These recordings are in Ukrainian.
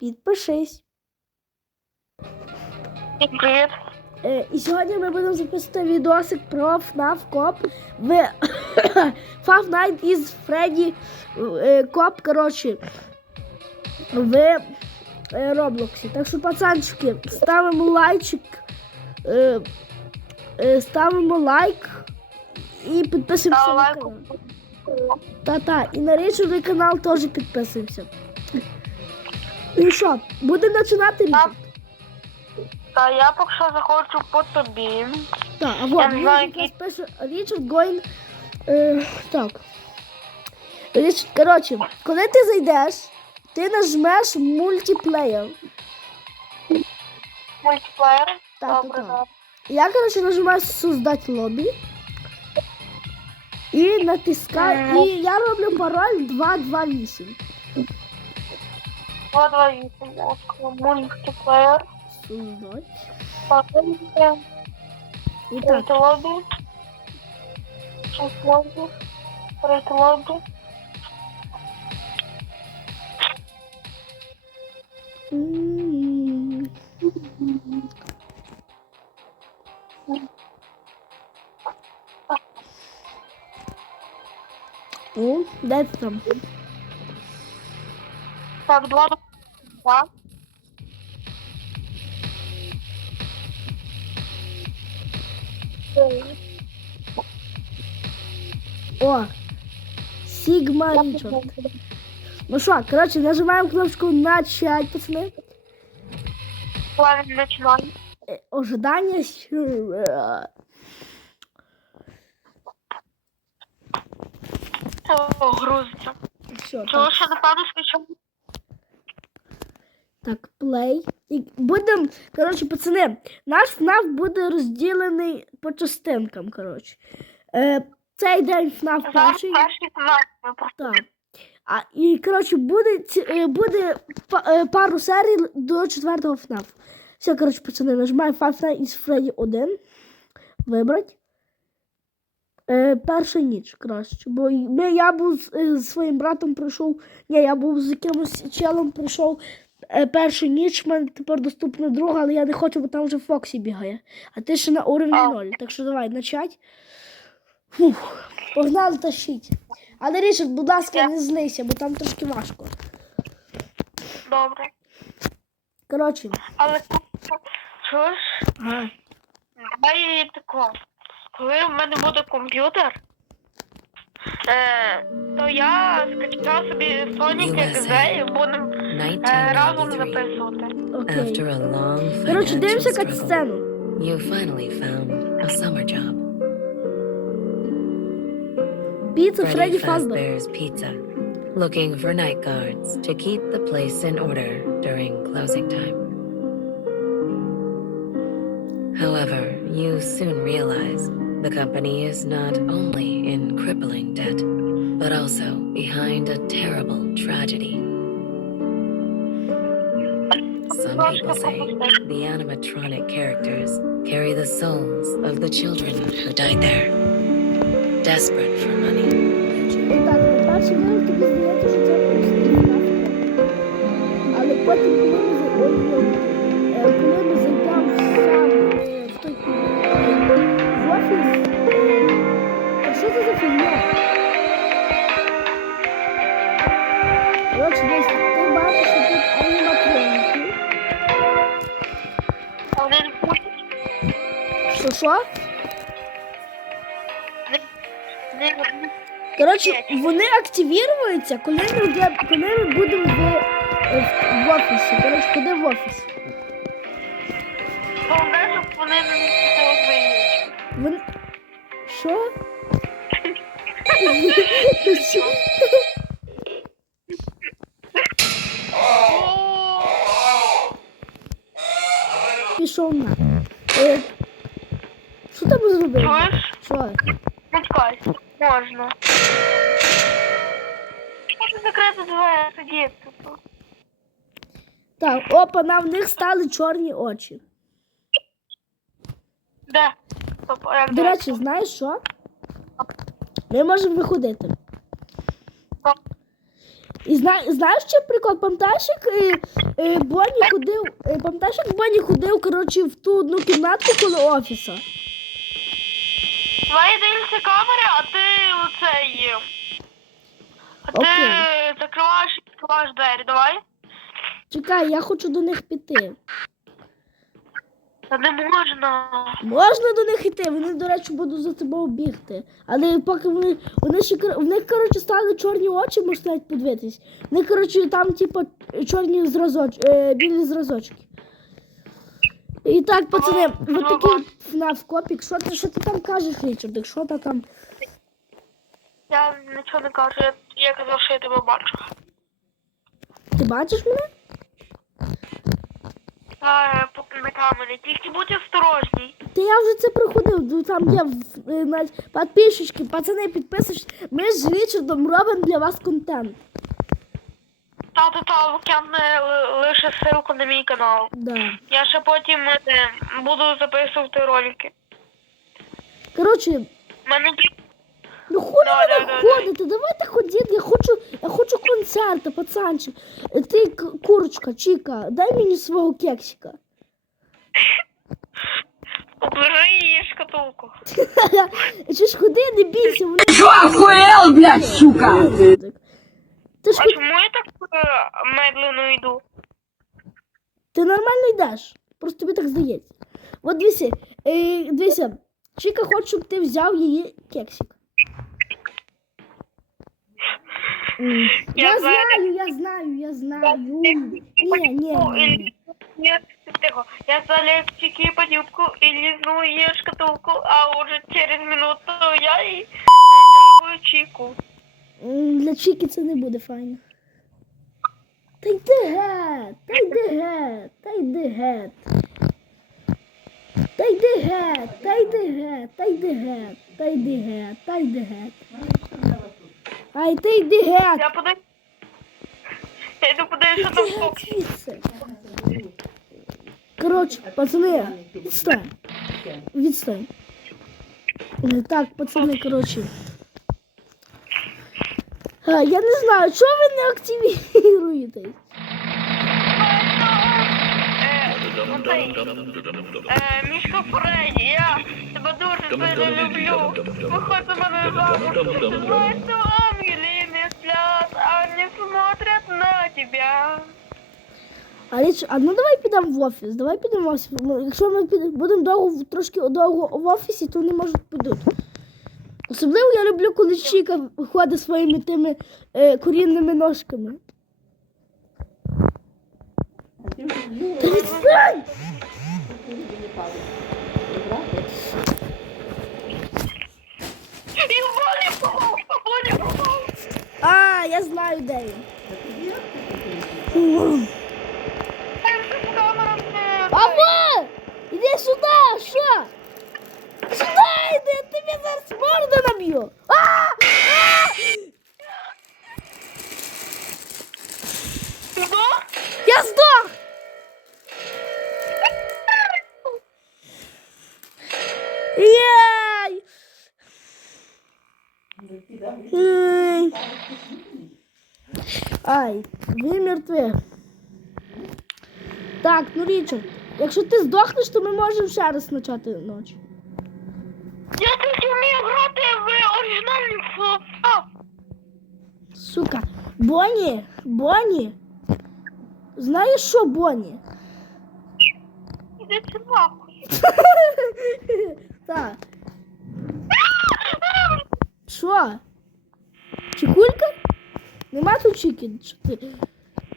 підпишись. Привіт. Е, і сьогодні ми будемо записувати відосик про FNAF Cop в Five Nights is Freddy е, Cop, коротше, в е, Роблоксі. Так що, пацанчики, ставимо лайчик, е, е, ставимо лайк і підписуємося на канал. Та-та, і на річний канал теж підписуємося. І що, будемо починати Річард? Та я поки що заходжу по тобі. Так, а вот, не знаю, він якраз пише Річард Гойн. Е, так. Річард, коротше, коли ти зайдеш, ти нажмеш мультиплеєр. Мультиплеєр. Так, Добре, так, добре. Я, коротше, нажимаю создать лобі. І натискаю. І я роблю пароль 228. 2, 2, 8. Мультиплеєр. Создать. Подивимося. І так. Пройти лобі. Щось лобі. Пройти лобі. М. О, де ти там? Так, 2, 2. О! Сігма Річард. Ну що, коротше, нажимаємо кнопочку начать, пацани. Ладно, починаємо. Е, Ожидання. щ- е, О, грузиться. Все, Чого так. ще напевно скачав? Так, плей. І будем, коротше, пацани, наш ФНАФ буде розділений по частинкам, коротше. Е, цей день ФНАФ перший. Так. А, і, коротше, буде, ці- е, буде па- е, пару серій до четвертого ФНАФ. Все, коротше, пацани, нажимаємо Five Nights at Freddy 1. Вибрать. Е, перша ніч краще. Бо й- ми, я був з, е, з своїм братом пройшов. Ні, я був з якимось челом пройшов е, першу ніч. в мене тепер доступна друга, але я не хочу, бо там вже Фоксі бігає. А ти ще на уровні 0. Так що давай, начать. Фух, погнали тащить. Але Рішард, будь ласка, не злися, бо там трошки важко. Добре. Коротше, Але чуєш? ага. Давай тако. Коли в мене буде комп'ютер, е, то я скачав собі Sonic USA. і будемо е, разом 1993. записувати. окей. After a long Коротше, financial дивимося struggle, катсцену. you finally found a summer job. Піца Freddy Фредді Фазбер. Fazbear's Pizza, looking for night guards to keep the place in order during closing time. However, you soon realize the company is not only in crippling debt, but also behind a terrible tragedy. Some people say the animatronic characters carry the souls of the children who died there, desperate for money. І так, на перший день тобі здається, що це простий нафток. Але потім, коли ми за- ой, ой, е, коли ми зайдемо сам е, в той е, в офіс, е, та що це за фігня? Що Коротше, вони активіруються, коли ми, буде- коли ми будемо в, е, в, офісі. Коротше, ходи в офіс. Головне, щоб вони не. Вони... Що? Що? Пішов на. Що? Чуєш? Що? Почекай, можна. Можна закрити двері, сидіти тут. Так, опа, на в них стали чорні очі. Де? Стоп, а як До речі, знаєш що? Ми можемо виходити. І зна, знаєш, що прикол? Пам'ятаєш, як е, е, Бонні ходив, е, пам'ятаєш, як Бонні ходив, коротше, в ту одну кімнатку коло офіса? Давай дивимося камери, а ти оцей. А ти Окей. закриваєш відкриваєш двері, давай. Чекай, я хочу до них піти. Та не можна. Можна до них йти, вони, до речі, будуть за тобою бігти. Але поки вони. Вони ще кор- в них, коротше, стали чорні очі, можна навіть подивитись. В них, коротше, там, типу, чорні зразоч... е, білі зразочки. І так, пацани, Ага, от такий FNAF копік. Що ти, що ти там кажеш, Річард? Що ти там? Я нічого не кажу, я, я казав, що я тебе бачу. Ти бачиш мене? Та поки на камері. Тільки будь осторожній. Та я вже це проходив, ну, там є е, підписчики, пацани, підписуйтесь. Ми з Річардом робимо для вас контент. Та та та лише ссылку на мій канал. Да. Я ще потім е, буду записувати ролики. Коротше, У мене є Ну хули Да, ви да, да, ходите? Давайте ходіть, я хочу, я хочу концерти, пацанчик. Е, Ти к- курочка, Чіка, дай мені свого кексика. обложи її шкатулку. Чи ж ходи, не бійся, вони. Что охуел, блядь, сука? Ти ж А чому я так е, медленно йду? ти нормально йдеш, просто тобі так здається. От дивися, е, дивися, Чіка хоче, щоб ти взяв її кексик. Я Я знаю, я знаю, я знаю. Ні, ні, ні. Я за Лексики под юбку и лизну ее шкатулку, а уже через минуту я и чику. Для Чіки це не буде файно. Та йди геть, та йди геть, та йди геть. Та йди геть, та йди геть, та йди геть, та йди геть, та йди геть. Ай, ти йди геть. Я подаю... Я иду подаю, что там звідси. Коротше, пацани, відстань. Відстань. Так, пацани, коротше. А, я не знаю, чого ви не активіруєтесь? Е, Мішка Фредді, я тебе дуже сильно люблю. Виходь за мене замуж. Что ангели не сплят, они смотрят на тебя. А, ну давай підемо в офіс. Давай підемо в офіс. Якщо ми будемо довго трошки довго в офісі, то вони можуть підуть. Особливо я люблю, коли Чіка ходить своїми тими е, корінними ножками. Та відстань! І Ваня попав, Ваня попав. А, я знаю, де він. Аво! Іди сюди! Що? Зараз морду наб'ю! А! А! Я здох! Яй! Ай. Ви мертві. Так, ну Річард, якщо ти здохнеш, то ми можемо ще раз почати ніч. Я тільки вмію грати в оригінальний флоп. Сука. Бонні, Бонні. Знаєш що, Бонні? Іди це нахуй. Так. Що? Чекулька? Нема тут чіки.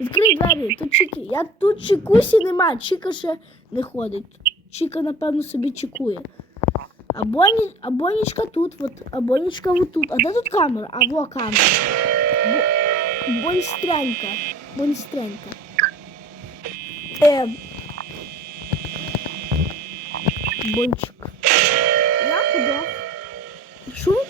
Відкрий двері, тут чіки. Я тут чекусі нема, чіка ще не ходить. Чіка, напевно, собі чекує. А, Боні, а Бонічка тут, от, а Бонічка от тут. А де тут камера? А во камера. Бо, Бонстрянька. Бонстрянька. Ем. Бончик. Я куда? Що?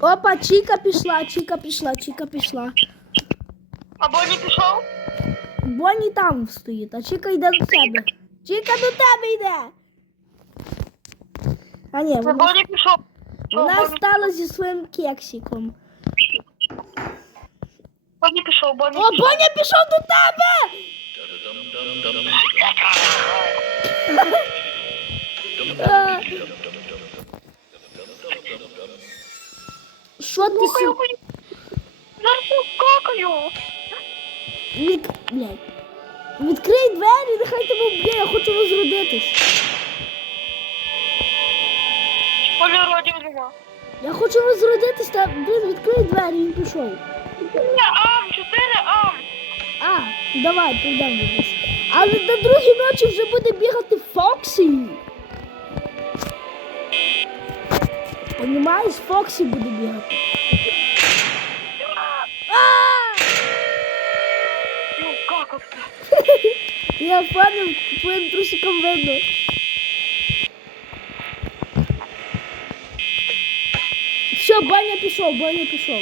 Опа, Чіка пішла, Чіка пішла, Чіка пішла. Або не пішов? Бонні там стоїть, а Чіка йде до тебе. Чіка до тебе йде. А ні, вона, Боні пішов. Вона Боні- стала зі своїм кексиком. Боні пішов, Боні О, Боня пішов до тебе! Е, Що ти. Зараз какаю. Від... Блядь. Відкрий двері, нехай тебе вб'є, я хочу возродитись. Полі родів нема. Я хочу возродитись, та, блін, відкрий двері, він пішов. Чотири ам, чотири ам. А, давай, прийдемо до нас. Але на другій ночі вже буде бігати Фоксі. Понімаєш, Фоксі буде бігати. Ну, какався. Я понял, твоїм трусиком видно. Все, Баня пішов, Баня пішов.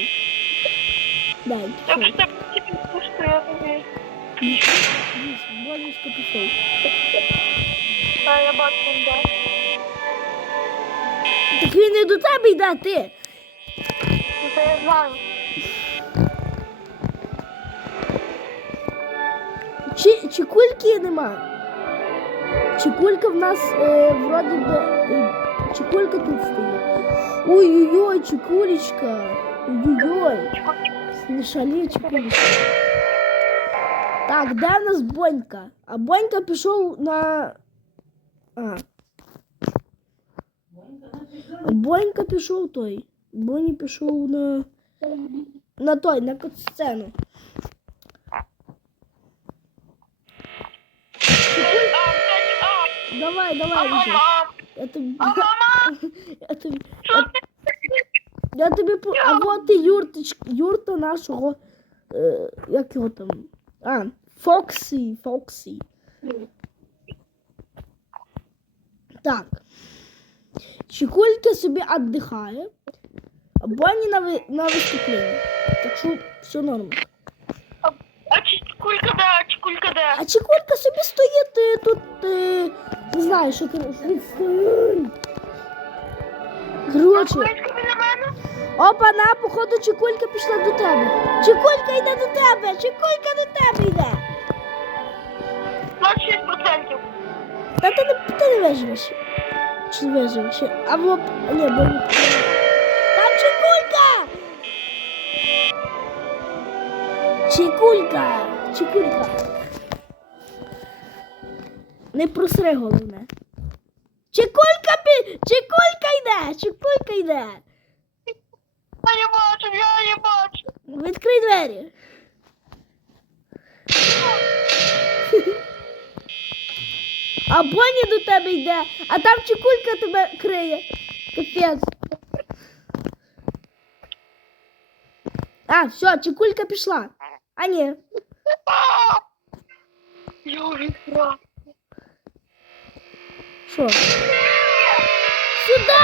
Дай, пішов. Банюшка пішов. Та я бачу, да. Так він не до тебе йде, ти. Це я знаю. Чи, чи кульки нема? Чи кулька в нас е, вроді би. Е, чи кулька тут стоїть? Ой-ой-ой, чекулечка. Ой-ой-ой. Не шалі, чекулечка. Так, де в нас Бонька? А Бонька пішов на. А. А Бонька пішов той. Боні пішов на. На той, на сцену. Ам, п'ять ам. Давай, давай, Ам, ам, вже. ам. Я тобі. Я ти? Я тобі по. А от і юртич, юрта нашого. Е, як його там? А, Фоксі, Фоксі. Так. Чекулька собі віддихає, а Бонні на, ви- на виступленні. Так що все норм. А чекулька де, чекулька де? А Чекулька собі стоїть е, тут. е, не знаю, що ти. Відстань. Мене? Опа, на, походу, Чекулька пішла до тебе. Чекулька йде до тебе! Чекулька до тебе йде! 26%. Та ти не, ти не виживеш. Чи виживеш? А в Ні, бо ні. Там Чекулька! Чекулька! Чекулька. Не просри головне. Чекулька пі... Чекулька йде! Чекулька йде! Я не бачу, я не бачу. Відкрий двері. А Бонні до тебе йде, а там чекулька тебе криє. Капець. А, все, чекулька пішла. А ні. Я вже зрав. Що? Сюди!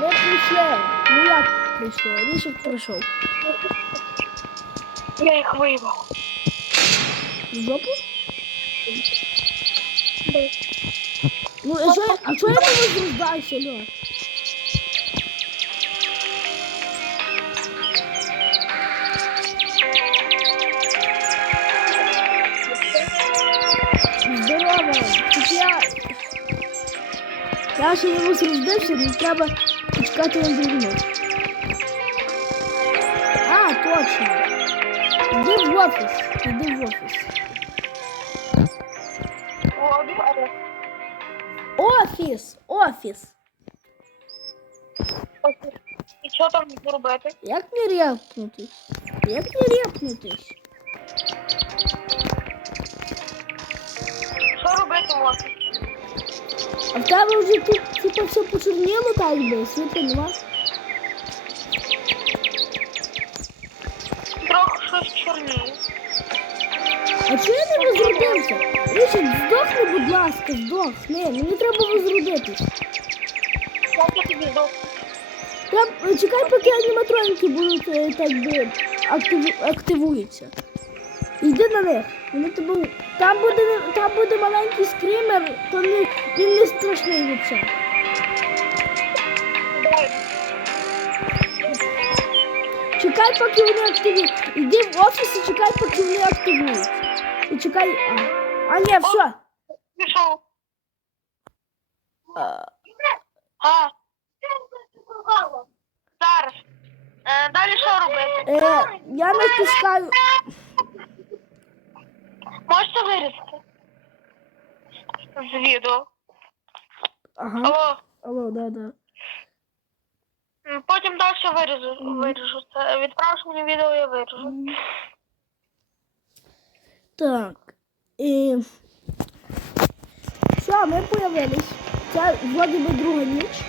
Не прийшли. Ну як прийшли? Рішик прийшов. Я їх виїбав. В жопу? Ну, а що, а що я не возрождаюся, Льо? Я ще не возрождався, не треба почекати на другу ночь. А, точно. Іди в офіс, іди в офіс. О, добре. Офіс! Офіс! І що там робити? Як не репнутись? Як не репнутись? А в тебе вже тут типа все почорніло так би, світла нема. Трохи щось чорніє. А чого я не возродився? Річard, здохни, будь ласка, здохни. Мені треба возродитись. Як я тобі здохну? Треба, чекай, поки аніматроніки будуть е, так би актив, активуються. Йди на них. Вони тебе Там буде, там буде маленький скример, то не, він не страшний взагалі. Чекай, поки вони активують. Іди в офіс і чекай, поки вони активують. І чекай. А, а ні, все. Пішов. А. Зараз. Е, далі що робити? Е, я натискаю. Можете вирізати? З відео. Ага. Алло. Алло, да, да. М, Потім далі виріжу. виріжу. Це відправиш мені відео, я виріжу. Так. І... Все, ми появились. Це вроді би друга ніч.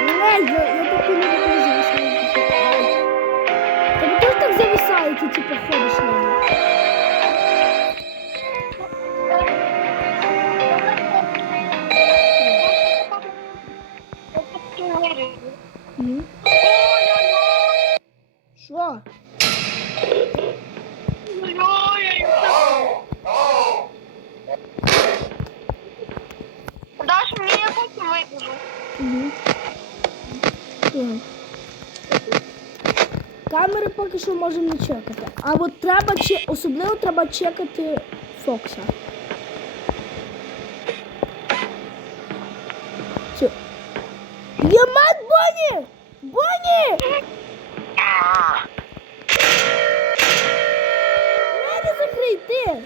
Не, я, я зависає, ти типу можемо не чекати. А от треба че- особливо треба чекати Фокса. Чи... Ємат Бонні! Бонні! Двері закрий ти!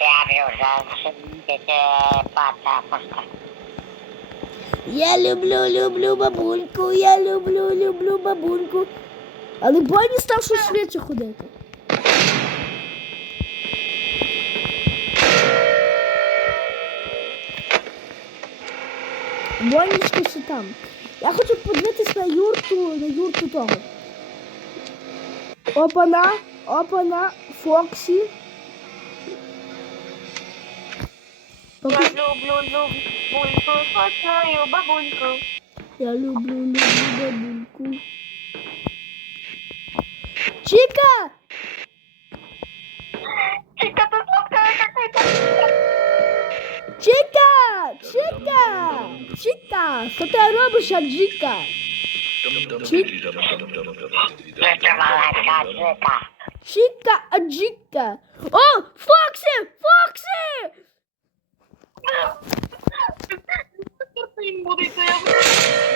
Я Люблю, люблю бабульку, я люблю, люблю бабульку. Але Бонні став щось швидше ходити. Боннічка ще там. Я хочу подивитись на юрту, на юрту того. Опана, опана, Фоксі. Люблю, люблю бульку, смачною бабульку. Я люблю, люблю бабульку. Чика! Чика, ты сладкая какая-то. Чика! Чика! Чика! Що ти робиш, Аджика? Чика, Аджика! О, Фоксі! Фоксі! Я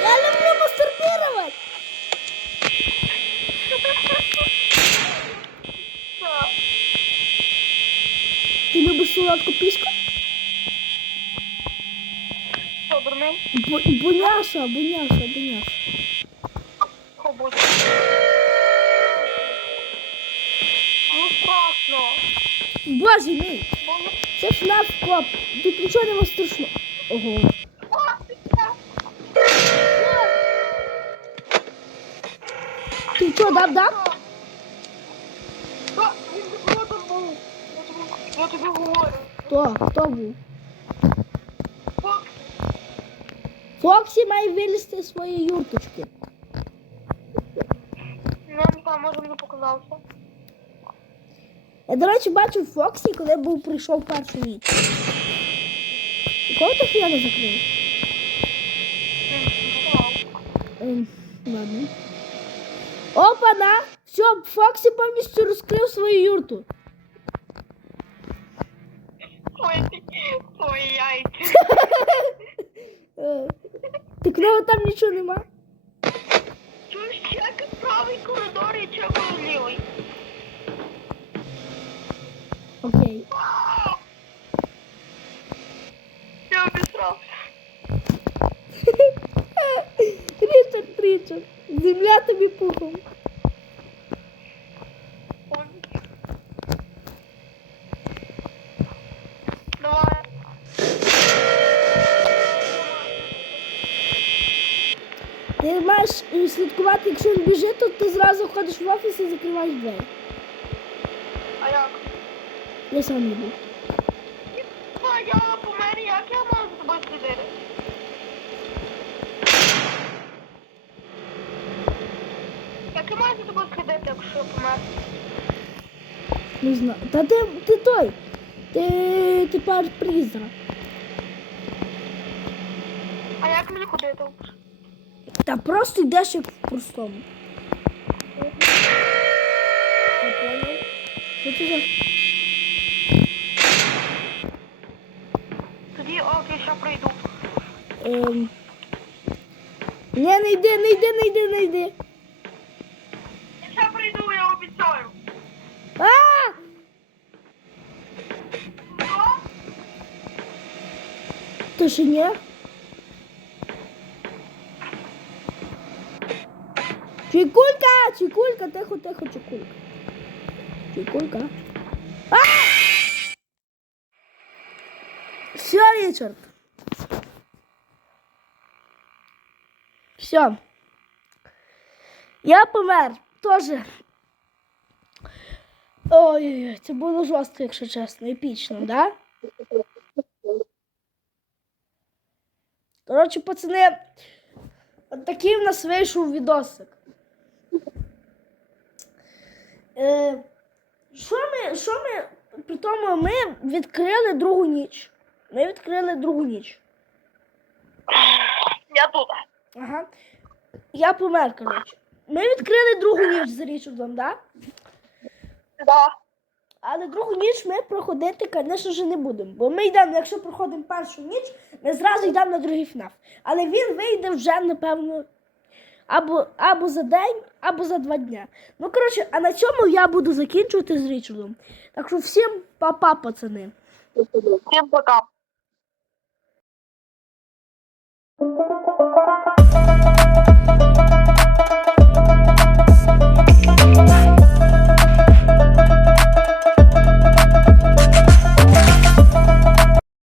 Я люблю мастурбировать! Ти любиш солодку Бу- Буняша, буняша, буняша. Ну страшно. Боже мій! Не Це коп. Тут нічого нема страшного. Ого. Ти що, дав дав? Не. Я тобі- говорю. Хто? Хто був? Фокс, Фоксі має вилізти з своєї юрточки. нам там може не показався. Я, до речі, бачив Фоксі, коли був прийшов першу ніч. Кого так я не закрив? Ем, ладно. Опана! Все, Фоксі повністю розкрив свою юрту. Ой, ой, яйця. Так в там нічого нема. Чуєш, чекай правий коридор і чекай лівий. Окей. Я обісрав. Річард, Річард, земля тобі пухом. Ти маєш е, слідкувати, якщо він біжить, то ти зразу ходиш в офіс і закриваєш двері. Як? Я сам. А я помер, як я можу з тобою слідити? чи можна з тобою сходити, якщо помер? Не знаю. Та ти, ти той. Ти тепер призрак. А як мені ходити? Та просто йдеш як в простому. Не понял. Що це за? Ем... Ні, не йди, не йди, не йди, не йди. Я ще прийду, я обіцяю. А! Ти ще ні? Чікулька, чікулька, тихо, тихо, чікулька. Чікулька. А! Все, Річард. Все. Я помер. Тоже. Ой-ой-ой, це було жорстко, якщо чесно, епічно, да? Коротше, пацани, от такий в нас вийшов відосик. Е, що ми, що ми, при тому ми відкрили другу ніч. Ми відкрили другу ніч. Я тут. Ага. Я помер, коротше. Ми відкрили другу ніч з Річардом, да? Да. Але другу ніч ми проходити, звісно ж, не будемо. Бо ми йдемо, якщо проходимо першу ніч, ми зразу йдемо на другий ФНАФ. Але він вийде вже, напевно, або, або за день, або за два дня. Ну, коротше, а на цьому я буду закінчувати з Річардом. Так що всім па-па, пацани. Всім пока.